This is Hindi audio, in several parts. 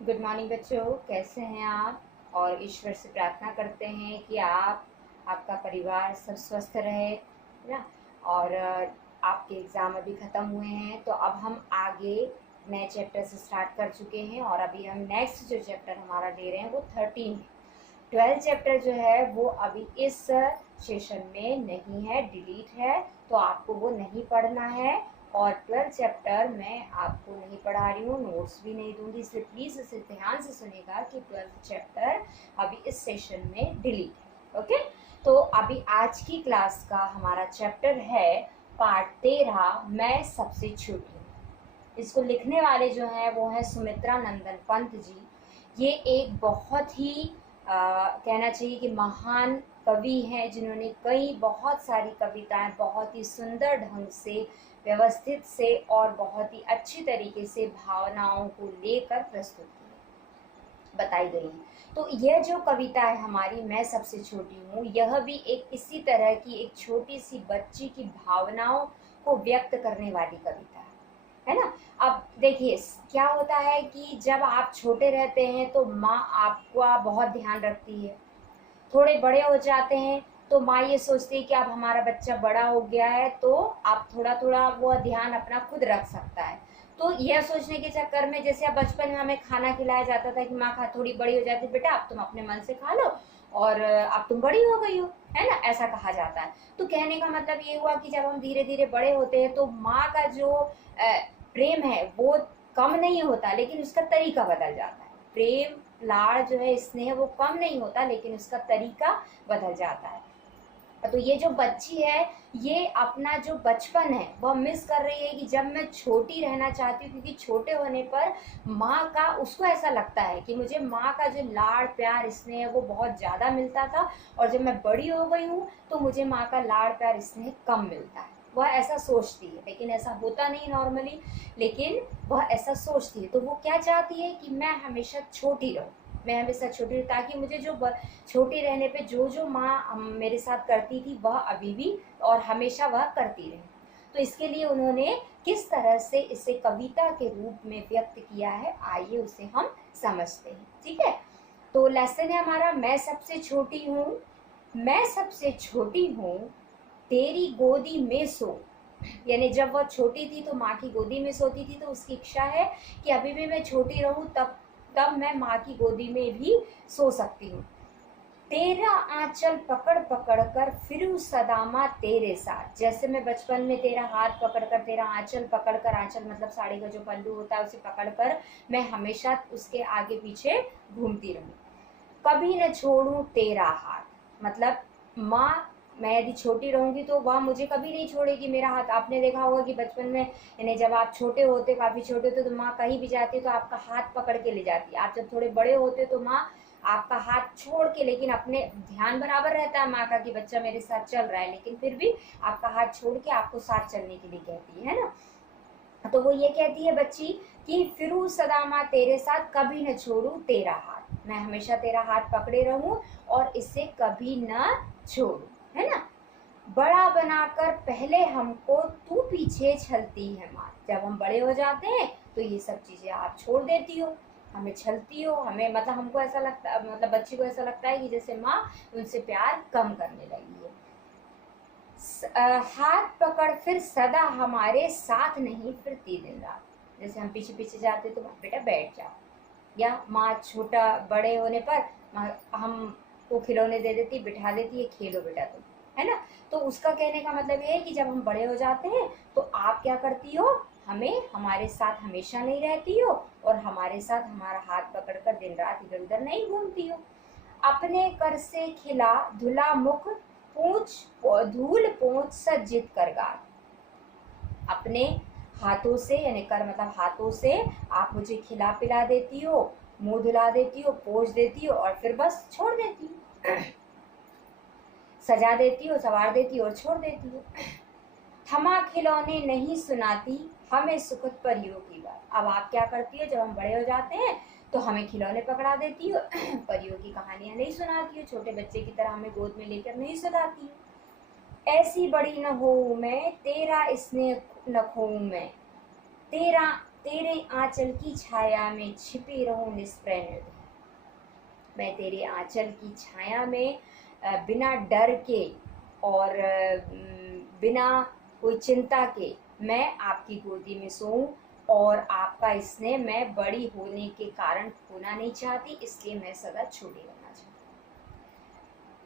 गुड मॉर्निंग बच्चों, कैसे हैं आप। और ईश्वर से प्रार्थना करते हैं कि आपका परिवार सब स्वस्थ रहे, है ना। और आपके एग्ज़ाम अभी ख़त्म हुए हैं तो अब हम आगे नए चैप्टर से स्टार्ट कर चुके हैं और अभी हम नेक्स्ट जो चैप्टर हमारा ले रहे हैं वो 13 है। 12 चैप्टर जो है वो अभी इस सेशन में नहीं है, डिलीट है, तो आपको वो नहीं पढ़ना है। और 12 चैप्टर मैं आपको नहीं पढ़ा रही हूँ, नोट्स भी नहीं दूंगी, इसलिए प्लीज़ इसे ध्यान से सुनेगा कि 12 चैप्टर अभी इस सेशन में डिलीट है। ओके, तो अभी आज की क्लास का हमारा चैप्टर है पार्ट 13, मैं सबसे छोटी हूँ। इसको लिखने वाले जो हैं वो हैं सुमित्रा नंदन पंत जी। ये एक बहुत ही कहना चाहिए कि महान कवि हैं, जिन्होंने कई बहुत सारी कविताएं बहुत ही सुंदर ढंग से, व्यवस्थित से और बहुत ही अच्छी तरीके से भावनाओं को लेकर प्रस्तुत की बताई गई है। तो यह जो कविता है हमारी, मैं सबसे छोटी हूँ, यह भी एक इसी तरह की एक छोटी सी बच्ची की भावनाओं को व्यक्त करने वाली कविता है ना। अब देखिए क्या होता है कि जब आप छोटे रहते हैं तो माँ आपका बहुत ध्यान रखती है। थोड़े बड़े हो जाते हैं तो माँ ये सोचती है कि अब हमारा बच्चा बड़ा हो गया है तो आप थोड़ा थोड़ा वो ध्यान अपना खुद रख सकता है। तो यह सोचने के चक्कर में, जैसे अब बचपन में हमें खाना खिलाया जाता था कि माँ खा थोड़ी बड़ी हो जाती, बेटा अब तुम अपने मन से खा लो और अब तुम बड़ी हो गई हो, है ना, ऐसा कहा जाता है। तो कहने का मतलब ये हुआ कि जब हम धीरे धीरे बड़े होते हैं तो माँ का जो प्रेम है वो कम नहीं होता, लेकिन उसका तरीका बदल जाता है। प्रेम लाड़ जो है, स्नेह, वो कम नहीं होता, लेकिन उसका तरीका बदल जाता है। तो ये जो बच्ची है, ये अपना जो बचपन है वह मिस कर रही है कि जब मैं छोटी रहना चाहती हूँ, क्योंकि छोटे होने पर माँ का, उसको ऐसा लगता है कि मुझे माँ का जो लाड़ प्यार स्नेह है वो बहुत ज़्यादा मिलता था, और जब मैं बड़ी हो गई हूँ तो मुझे माँ का लाड़ प्यार स्नेह कम मिलता है। वह ऐसा सोचती है, लेकिन ऐसा होता नहीं नॉर्मली, लेकिन वह ऐसा सोचती है। तो वो क्या चाहती है कि मैं हमेशा छोटी रहूँ, मैं हमेशा छोटी रहूँ, ताकि मुझे जो छोटी रहने पे जो जो माँ मेरे साथ करती थी वह अभी भी और हमेशा वह करती रहे। तो इसके लिए उन्होंने किस तरह से इसे कविता के रूप में व्यक्त किया है, आइए उसे हम समझते हैं। ठीक है, तो लेसन है हमारा, मैं सबसे छोटी हूँ। मैं सबसे छोटी हूँ, तेरी गोदी में सो। यानी जब वह छोटी थी तो माँ की गोदी में सोती थी, तो उसकी इच्छा है कि अभी भी मैं छोटी रहूं, तब तब मैं माँ की गोदी में भी सो सकती हूँ। तेरा आंचल पकड़ पकड़ कर फिरूं सदामा तेरे साथ। जैसे मैं बचपन में तेरा हाथ पकड़ कर, तेरा आंचल पकड़ कर, आंचल मतलब साड़ी का जो पल्लू होता है उसे पकड़ कर मैं हमेशा उसके आगे पीछे घूमती रहूं। कभी न छोड़ूं तेरा हाथ, मतलब माँ, मैं यदि छोटी रहूंगी तो वह मुझे कभी नहीं छोड़ेगी मेरा हाथ। आपने देखा होगा कि बचपन में, यानी जब आप छोटे होते, काफी छोटे होते, तो माँ कहीं भी जाती तो आपका हाथ पकड़ के ले जाती है। आप जब थोड़े बड़े होते तो माँ आपका हाथ छोड़ के, लेकिन अपने ध्यान बराबर रहता है माँ का कि बच्चा मेरे साथ चल रहा है, लेकिन फिर भी आपका हाथ छोड़ के आपको साथ चलने के लिए कहती है ना। तो वो ये कहती है बच्ची कि फिरू सदा माँ तेरे साथ, कभी न छोड़ू तेरा हाथ, मैं हमेशा तेरा हाथ पकड़े रहूं और इसे कभी न छोड़ू, है ना। बड़ा बनाकर पहले हमको तू पीछे छलती है माँ। जब हम बड़े हो जाते हैं तो ये सब चीजें आप छोड़ देती हो, हमें छलती हो, हमें मतलब हमको ऐसा लगता, मतलब बच्ची को ऐसा लगता है कि जैसे माँ उनसे प्यार कम करने लगी है। हाथ पकड़ फिर सदा हमारे साथ नहीं फिरती दिन रात। जैसे हम पीछे पीछे जाते तो बेटा बैठ जाओ, या माँ छोटा बड़े होने पर हमको खिलौने दे देती, बिठा देती है, खेलो बेटा तुम, है ना। तो उसका कहने का मतलब ये है कि जब हम बड़े हो जाते हैं तो आप क्या करती हो, हमें हमारे साथ हमेशा नहीं रहती हो और हमारे साथ हमारा हाथ पकड़कर दिन रात इधर उधर नहीं घूमती हो। अपने कर से खिला धुला मुख, पूछ धूल पोंछ सज्जित कर गाल। अपने हाथों से, यानी कर मतलब हाथों से आप मुझे खिला पिला देती हो, मुंह धुला देती हो, पोंछ देती हो और फिर बस छोड़ देती हो। सजा देती हो, सवार देती हो और छोड़ देती हो। थमा खिलौने नहीं सुनाती हमें सुखद परियों की बात। अब आप क्या करती हो, जब हम बड़े हो जाते हैं तो हमें खिलौने पकड़ा देती हो, परियों की कहानियां नहीं सुनाती हो, छोटे बच्चे की तरह हमें गोद में लेकर नहीं सुनाती हो। ऐसी बड़ी न हो मैं, तेरा स्नेह न खोऊं मैं, तेरा तेरे आंचल की छाया में छिपी रहूं निष्प्रय निर्भय। मैं तेरे आंचल की छाया में बिना डर के और बिना कोई चिंता के मैं आपकी गोदी में सोऊं, और आपका स्नेह मैं बड़ी होने के कारण खोना नहीं चाहती, इसलिए मैं सदा छोटी रहना चाहती।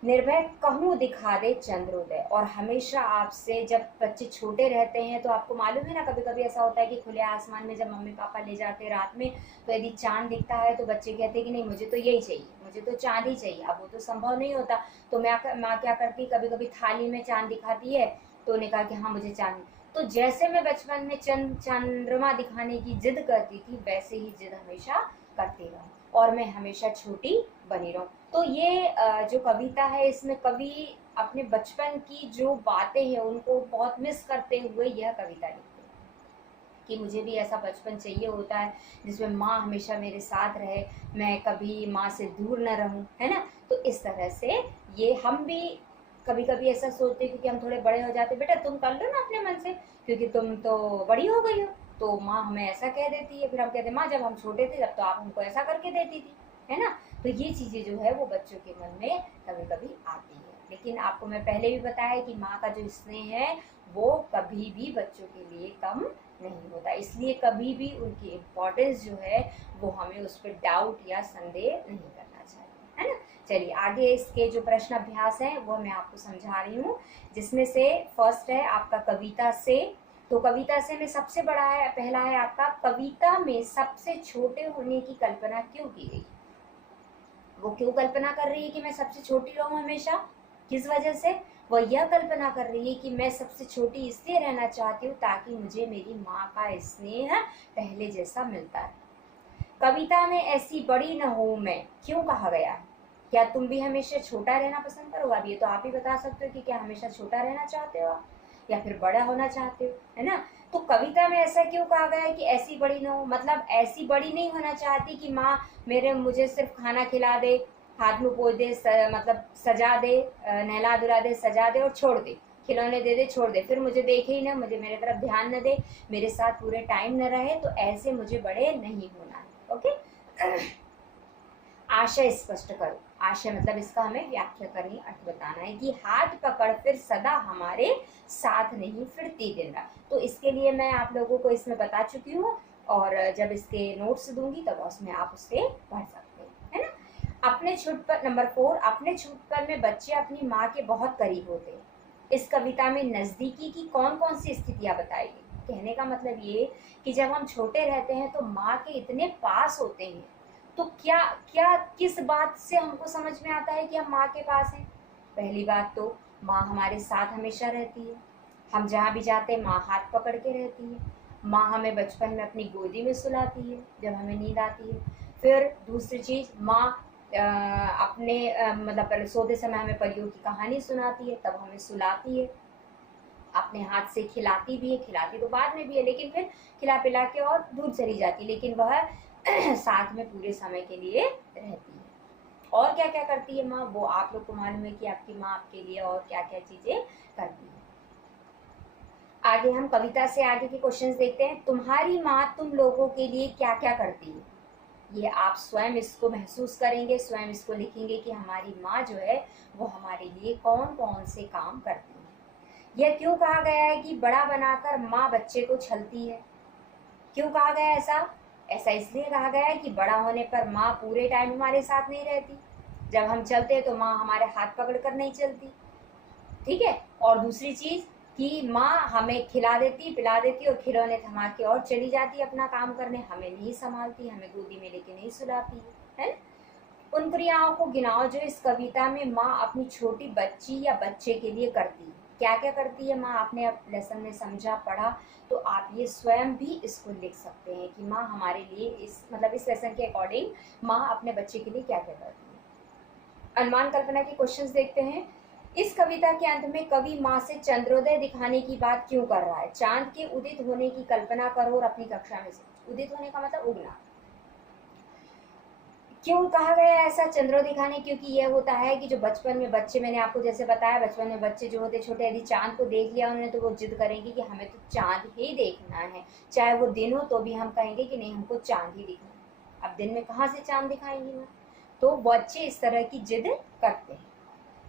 निर्भय कहूँ दिखा दे चंद्रोदय। और हमेशा आपसे, जब बच्चे छोटे रहते हैं तो आपको मालूम है ना, कभी कभी ऐसा होता है कि खुले आसमान में जब मम्मी पापा ले जाते हैं रात में, तो यदि चांद दिखता है तो बच्चे कहते हैं कि नहीं मुझे तो यही चाहिए, मुझे तो चांद ही चाहिए। अब वो तो संभव नहीं होता, तो माँ क्या करती, कभी कभी थाली में चांद दिखाती है, तो उन्हें कहा कि हाँ मुझे चांद। तो जैसे मैं बचपन में चंद्रमा दिखाने की जिद करती थी, वैसे ही जिद हमेशा करती रहूं और मैं हमेशा छोटी बनी रहूं। तो ये जो कविता है, इसमें कवि अपने बचपन की जो बातें हैं उनको बहुत मिस करते हुए यह कविता लिखते हैं कि मुझे भी ऐसा बचपन चाहिए होता है जिसमें माँ हमेशा मेरे साथ रहे, मैं कभी माँ से दूर न रहूं, है ना। तो इस तरह से ये हम भी कभी कभी ऐसा सोचते हैं, क्योंकि हम थोड़े बड़े हो जाते, बेटा तुम कर लो ना अपने मन से, क्योंकि तुम तो बड़ी हो गई हो। तो माँ हमें ऐसा कह देती है, फिर हम कहते हैं माँ जब हम छोटे थे तब तो आप हमको ऐसा करके देती थी, है ना। तो ये चीज़ें जो है वो बच्चों के मन में कभी कभी आती है। लेकिन आपको मैं पहले भी बताया कि माँ का जो स्नेह है वो कभी भी बच्चों के लिए कम नहीं होता, इसलिए कभी भी उनकी इम्पोर्टेंस जो है वो हमें उस पर डाउट या संदेह नहीं करना चाहिए, है ना। चलिए आगे इसके जो प्रश्न अभ्यास हैं वो मैं आपको समझा रही हूँ, जिसमें से फर्स्ट है आपका कविता से। तो कविता से में सबसे बड़ा है, पहला है आपका, कविता में सबसे छोटे होने की कल्पना क्यों की गई। वो क्यों कल्पना कर रही है कि मैं सबसे छोटी रहूं हमेशा, किस वजह से। वह यह कल्पना कर रही है कि मैं सबसे छोटी इसलिए रहना चाहती हूँ ताकि मुझे मेरी माँ का स्नेह पहले जैसा मिलता है। कविता में ऐसी बड़ी न हो मैं क्यों कहा गया है। क्या तुम भी हमेशा छोटा रहना पसंद करोगे। अब ये तो आप ही बता सकते हो कि क्या हमेशा छोटा रहना चाहते हो आप, या फिर बड़ा होना चाहते हो, है ना। तो कविता में ऐसा क्यों कहा गया है कि ऐसी बड़ी न हो, मतलब ऐसी बड़ी नहीं होना चाहती कि माँ मुझे सिर्फ खाना खिला दे, हाथ मुँह पोंछ दे, मतलब सजा दे, नहला धुला दे, सजा दे और छोड़ दे, खिलौने दे दे छोड़ दे, फिर मुझे देखे ही ना, मुझे मेरे तरफ ध्यान न दे, मेरे साथ पूरे टाइम न रहे, तो ऐसे मुझे बड़े नहीं होना है। ओके। आशय स्पष्ट करो। आशय मतलब इसका हमें व्याख्या करनी, अर्थ बताना है कि हाथ पकड़ फिर सदा हमारे साथ नहीं फिरती दिन रात। तो इसके लिए मैं आप लोगों को इसमें बता चुकी हूँ, और जब इसके नोट्स दूंगी तब उसमें आप उससे पढ़ सकते हैं, है ना। अपने छुटपन, नंबर 4, अपने छुटपन में बच्चे अपनी माँ के बहुत करीब होते हैं। इस कविता में नजदीकी की कौन कौन सी स्थितियां बताई गई। कहने का मतलब ये कि जब हम छोटे रहते हैं तो माँ के इतने पास होते हैं, तो क्या क्या किस बात से हमको समझ में आता है कि हम माँ के पास हैं। पहली बात तो माँ हमारे साथ हमेशा रहती है, हम जहाँ भी जाते हैं माँ हाथ पकड़ के रहती है, माँ हमें बचपन में अपनी गोदी में सुलाती है जब हमें नींद आती है। फिर दूसरी चीज़, माँ अपने मतलब पहले सोते समय हमें परियों की कहानी सुनाती है, तब हमें सुलाती है, अपने हाथ से खिलाती भी है, खिलाती तो बाद में भी है, लेकिन फिर खिला पिला के और दूर चली जाती, लेकिन वह साथ में पूरे समय के लिए रहती है। और क्या क्या करती है माँ, वो आप लोग को मालूम है कि आपकी माँ आपके लिए और क्या क्या चीजें करती है। आगे हम कविता से आगे के क्वेश्चंस देखते हैं। तुम्हारी माँ तुम लोगों के लिए क्या क्या करती है। ये आप स्वयं इसको महसूस करेंगे, स्वयं इसको लिखेंगे कि हमारी माँ जो है वो हमारे लिए कौन कौन से काम करती है। यह क्यों कहा गया है कि बड़ा बनाकर माँ बच्चे को छलती है। क्यों कहा गया ऐसा। ऐसा इसलिए कहा गया है कि बड़ा होने पर माँ पूरे टाइम हमारे साथ नहीं रहती, जब हम चलते हैं तो माँ हमारे हाथ पकड़ कर नहीं चलती, ठीक है। और दूसरी चीज कि माँ हमें खिला देती पिला देती और खिलौने थमा के और चली जाती अपना काम करने, हमें नहीं संभालती, हमें गोदी में लेके नहीं सुलाती है। उन क्रियाओं को गिनाओ जो इस कविता में माँ अपनी छोटी बच्ची या बच्चे के लिए करती है। क्या क्या करती है माँ, आपने लेसन में समझा पढ़ा, तो आप ये स्वयं भी इसको लिख सकते हैं कि माँ हमारे लिए इस मतलब इस लेसन के अकॉर्डिंग माँ अपने बच्चे के लिए क्या क्या करती है। अनुमान कल्पना के क्वेश्चंस देखते हैं। इस कविता के अंत में कवि माँ से चंद्रोदय दिखाने की बात क्यों कर रहा है। चांद के उदित होने की कल्पना करो और अपनी कक्षा में से, उदित होने का मतलब उगना, क्यों कहा गया है ऐसा चंद्रोदय दिखाने? क्योंकि यह होता है कि जो बचपन में बच्चे, मैंने आपको जैसे बताया, बचपन में बच्चे जो होते छोटे, यदि चांद को देख लिया उन्होंने तो वो जिद करेंगे कि हमें तो चांद ही देखना है, चाहे वो दिन हो तो भी हम कहेंगे कि नहीं हमको चांद ही दिखना है। अब दिन में कहाँ से चांद दिखाएंगे ना, तो बच्चे इस तरह की जिद करते हैं।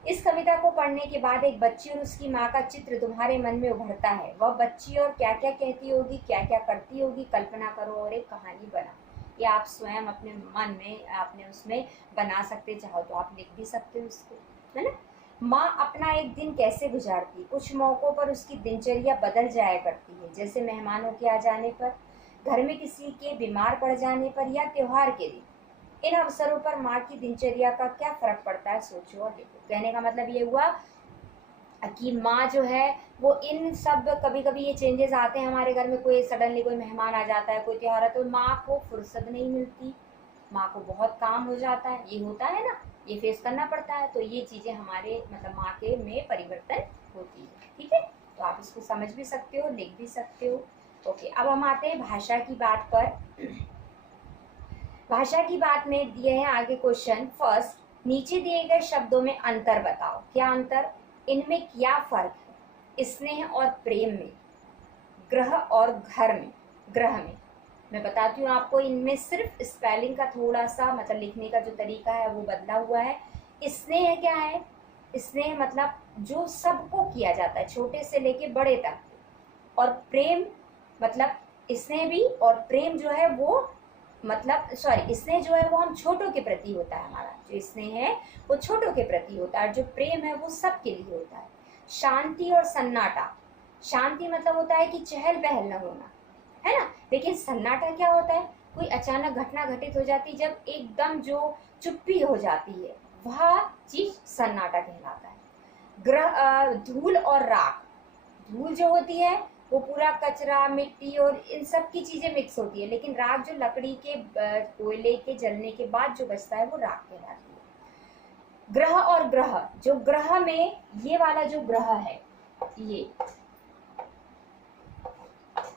इस कविता को पढ़ने के बाद एक बच्ची और उसकी माँ का चित्र तुम्हारे मन में उभरता है। वह बच्ची और क्या क्या कहती होगी, क्या क्या करती होगी, कल्पना करो और एक कहानी बनाओ। ये आप स्वयं अपने मन में आपने उसमें बना सकते, चाहो तो आप लिख भी सकते हो उसको, है ना। माँ अपना एक दिन कैसे गुजारती? कुछ मौक़ों पर उसकी दिनचर्या बदल जाया करती है, जैसे मेहमानों के आ जाने पर, घर में किसी के बीमार पड़ जाने पर या त्योहार के दिन। इन अवसरों पर माँ की दिनचर्या का क्या फर्क पड़ता है, सोचो और लिखो। कहने का मतलब ये हुआ कि माँ जो है वो इन सब, कभी कभी ये चेंजेस आते हैं हमारे घर में, कोई सडनली कोई मेहमान आ जाता है, कोई त्योहार है, तो माँ को फुर्सत नहीं मिलती, माँ को बहुत काम हो जाता है, ये होता है ना, ये फेस करना पड़ता है। तो ये चीज़ें हमारे मतलब माँ के में परिवर्तन होती है, ठीक है। तो आप इसको समझ भी सकते हो, लिख भी सकते हो। ओके, अब हम आते हैं भाषा की बात पर। भाषा की बात में दिए हैं आगे क्वेश्चन। फर्स्ट, नीचे दिए गए शब्दों में अंतर बताओ। क्या अंतर? इनमें क्या फर्क है? स्नेह और प्रेम में, ग्रह और घर में, ग्रह में। मैं बताती हूँ आपको, इनमें सिर्फ स्पेलिंग का थोड़ा सा मतलब लिखने का जो तरीका है वो बदला हुआ है। स्नेह क्या है? स्नेह मतलब जो सबको किया जाता है, छोटे से लेके बड़े तक। और प्रेम मतलब स्नेह भी, और प्रेम जो है वो मतलब सॉरी, स्नेह जो है वो हम छोटों के प्रति होता है, हमारा जो स्नेह है वो छोटों के प्रति होता है, और जो प्रेम है वो सबके लिए होता है। शांति और सन्नाटा। शांति मतलब होता है कि चहल पहल न होना, है ना। लेकिन सन्नाटा क्या होता है? कोई अचानक घटना घटित हो जाती, जब एकदम जो चुप्पी हो जाती है, वह चीज सन्नाटा कहलाता है। ग्रह धूल और राख। धूल जो होती है वो पूरा कचरा, मिट्टी और इन सब की चीजें मिक्स होती है, लेकिन राख जो लकड़ी के कोयले के जलने के बाद जो बचता है वो राख कहलाती है। ग्रह और ग्रह, जो ग्रह में ये वाला जो ग्रह है ये,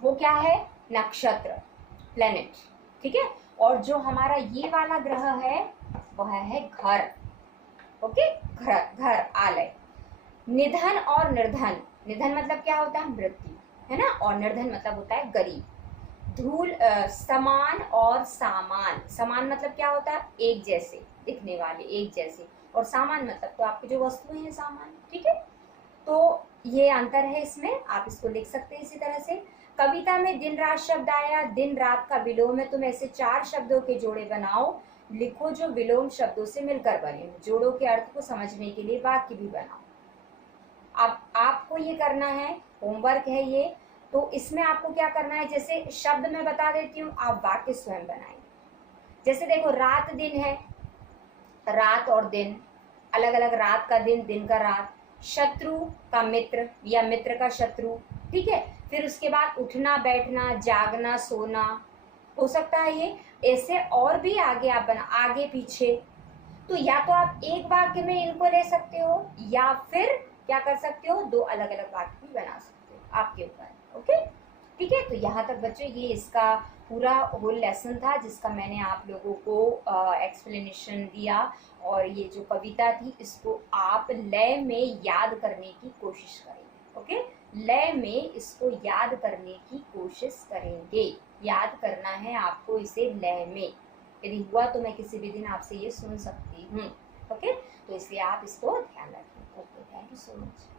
वो क्या है? नक्षत्र, प्लेनेट, ठीक है। और जो हमारा ये वाला ग्रह है वह है घर, ओके, घर, घर, आलय। निधन और निर्धन। निधन मतलब क्या होता है? मृत्यु, है ना। और निर्धन मतलब होता है गरीब। धूल, समान और सामान। समान मतलब क्या होता है? एक जैसे दिखने वाले, एक जैसे। और सामान मतलब तो आपकी जो वस्तुएं हैं, सामान, ठीक है। तो ये अंतर है इसमें, आप इसको लिख सकते हैं इसी तरह से। कविता में दिन रात शब्द आया, दिन रात का विलोम है। तुम ऐसे 4 शब्दों के जोड़े बनाओ, लिखो जो विलोम शब्दों से मिलकर बने हो। जोड़ों के अर्थ को समझने के लिए वाक्य भी बनाओ। अब आपको ये करना है, होमवर्क है ये। तो इसमें आपको क्या करना है, जैसे शब्द मैं बता देती हूँ, आप वाक्य स्वयं बनाएंगे। जैसे देखो, रात दिन है, रात और दिन अलग अलग, रात का दिन, दिन का रात। शत्रु का मित्र या मित्र का शत्रु, ठीक है। फिर उसके बाद उठना, बैठना, जागना, सोना, हो सकता है ये। ऐसे और भी आगे आप बना, आगे पीछे। तो या तो आप एक वाक्य में इनको ले सकते हो, या फिर क्या कर सकते हो, 2 अलग अलग वाक्य भी बना सकते हो, आपके ऊपर, ओके, ठीक है। तो यहाँ तक बच्चों ये इसका पूरा होल लेसन था, जिसका मैंने आप लोगों को एक्सप्लेनेशन दिया। और ये जो कविता थी इसको आप लय में याद करने की कोशिश करेंगे, ओके। लय में इसको याद करने की कोशिश करेंगे, याद करना है आपको इसे लय में। यदि हुआ तो मैं किसी भी दिन आपसे ये सुन सकती हूँ, ओके। तो इसलिए आप इसको ध्यान रखें। Okay, thank you so much.